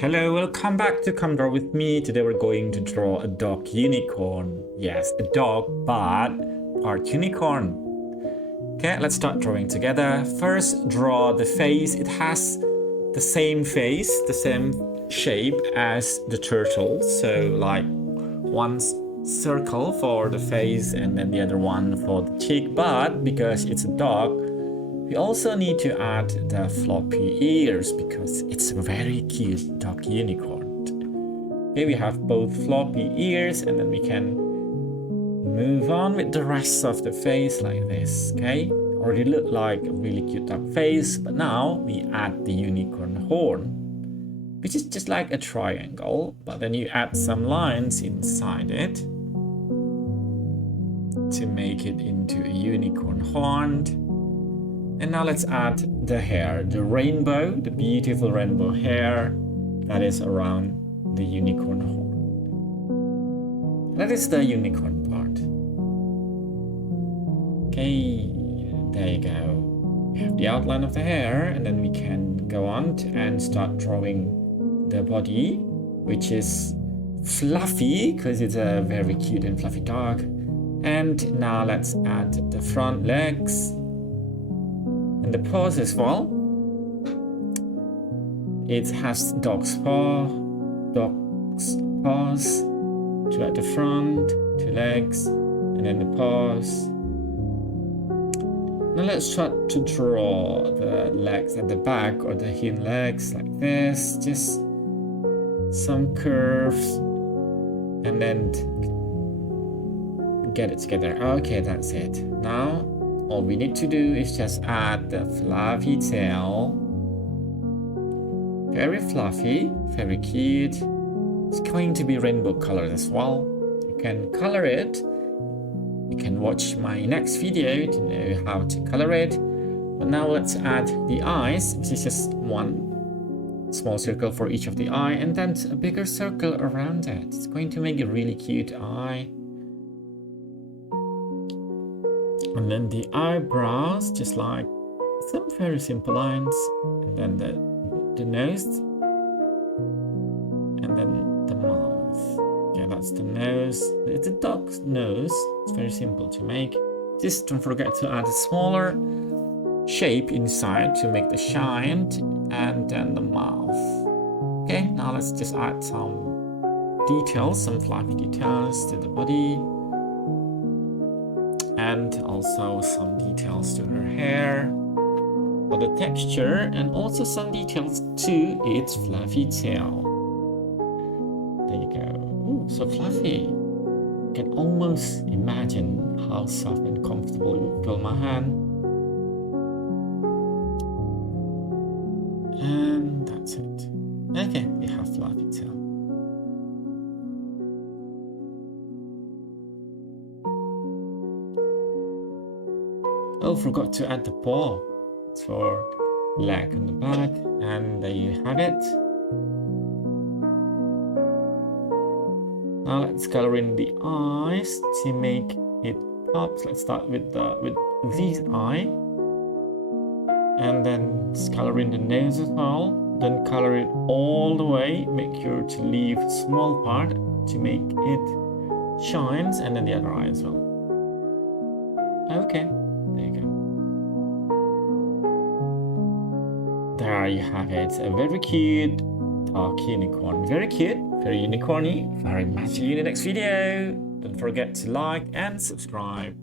Hello, welcome back to Come Draw with me. Today we're going to draw a dog unicorn. Yes, a dog, but part unicorn. Okay, let's start drawing together. First, draw the face. It has the same face, the same shape as the turtle. So like one circle for the face and then the other one for the cheek. But because it's a dog, we also need to add the floppy ears because it's a very cute dog unicorn. Okay, we have both floppy ears and then we can move on with the rest of the face like this. Okay, already look like a really cute dog face, but now we add the unicorn horn, which is just like a triangle, but then you add some lines inside it to make it into a unicorn horn. And now let's add the hair, the rainbow, the beautiful rainbow hair that is around the unicorn horn. That is the unicorn part. Okay, there you go. We have the outline of the hair, and then we can go on and start drawing the body, which is fluffy because it's a very cute and fluffy dog. And now let's add the front legs. And the paws as well. It has dog's paws, two at the front, two legs, and then the paws. Now let's try to draw the legs at the back or the hind legs like this. Just some curves and then get it together. Okay, that's it. Now all we need to do is just add the fluffy tail. Very fluffy, very cute. It's going to be rainbow colored as well. You can color it. You can watch my next video to know how to color it. But now let's add the eyes, which is just one small circle for each of the eye and then a bigger circle around it. It's going to make a really cute eye. And then the eyebrows, just like some very simple lines. And then the nose. And then the mouth. Yeah, that's the nose. It's a dog's nose. It's very simple to make. Just don't forget to add a smaller shape inside to make the shine. And then the mouth. Okay, now let's just add some details, some fluffy details to the body. And also some details to her hair for the texture, and also some details to its fluffy tail. There you go. Ooh, so fluffy. You can almost imagine how soft and comfortable it would feel my hand. And that's it. Okay, we have fluffy tail. Oh, forgot to add the paw. It's for leg on the back, and there you have it. Now let's color in the eyes to make it pop. So let's start with this eye, and then color in the nose as well. Then color it all the way. Make sure to leave a small part to make it shines, and then the other eye as well. Okay. There you go. There you have it. A very cute dog unicorn. Very cute, very unicorny. Very much see you in the next video. Don't forget to like and subscribe.